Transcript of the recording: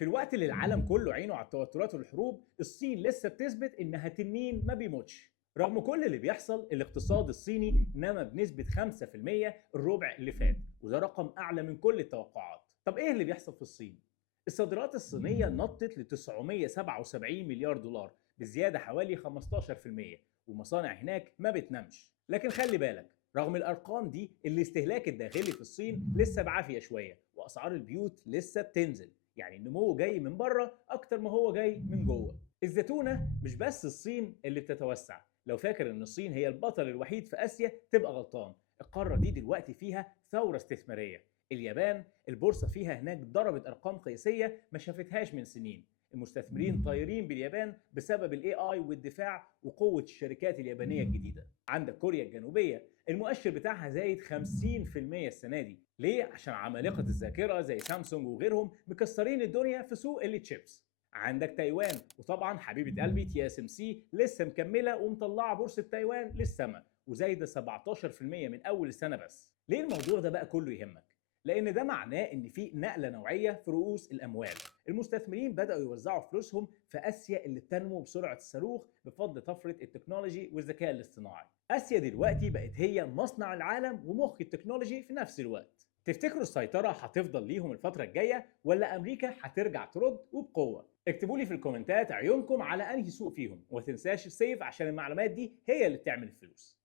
في الوقت اللي العالم كله عينه على التوترات والحروب، الصين لسه بتثبت انها تنين ما بيموتش. رغم كل اللي بيحصل، الاقتصاد الصيني نما بنسبة 5% الربع اللي فات، وده رقم أعلى من كل التوقعات. طب إيه اللي بيحصل في الصين؟ الصادرات الصينية نطت ل 977 مليار دولار، بزيادة حوالي 15%، والمصانع هناك ما بتنامش. لكن خلي بالك، رغم الأرقام دي الاستهلاك الداخلي في الصين لسه بعافية شوية، وأسعار البيوت لسه بتنزل. يعني النمو جاي من بره أكتر ما هو جاي من جوه. الزتونة مش بس الصين اللي بتتوسع. لو فاكر ان الصين هي البطل الوحيد في اسيا تبقى غلطان. القاره دي دلوقتي فيها ثوره استثماريه. اليابان البورصه فيها هناك ضربت ارقام قياسيه ما شافتهاش من سنين. المستثمرين طايرين باليابان بسبب الاي اي والدفاع وقوه الشركات اليابانيه الجديده. عندك كوريا الجنوبيه المؤشر بتاعها زايد 50% السنه دي. ليه؟ عشان عمالقه الذاكره زي سامسونج وغيرهم مكسرين الدنيا في سوق التشيبس. عندك تايوان، وطبعا حبيبه قلبي تي اس ام سي لسه مكمله ومطلعه بورصه تايوان للسما وزايده 17% من اول السنه. بس ليه الموضوع ده بقى كله يهمك؟ لان ده معناه ان في نقله نوعيه في رؤوس الاموال. المستثمرين بداوا يوزعوا فلوسهم في اسيا اللي بتنمو بسرعه الصاروخ بفضل طفره التكنولوجي والذكاء الاصطناعي. اسيا دلوقتي بقت هي مصنع العالم ومخ التكنولوجي في نفس الوقت. تفتكروا السيطرة هتفضل ليهم الفترة الجاية ولا أمريكا هترجع ترد وبقوة؟ اكتبوا لي في الكومنتات عيونكم على أنهي سوق فيهم، وما تنساش السيف عشان المعلومات دي هي اللي بتعمل الفلوس.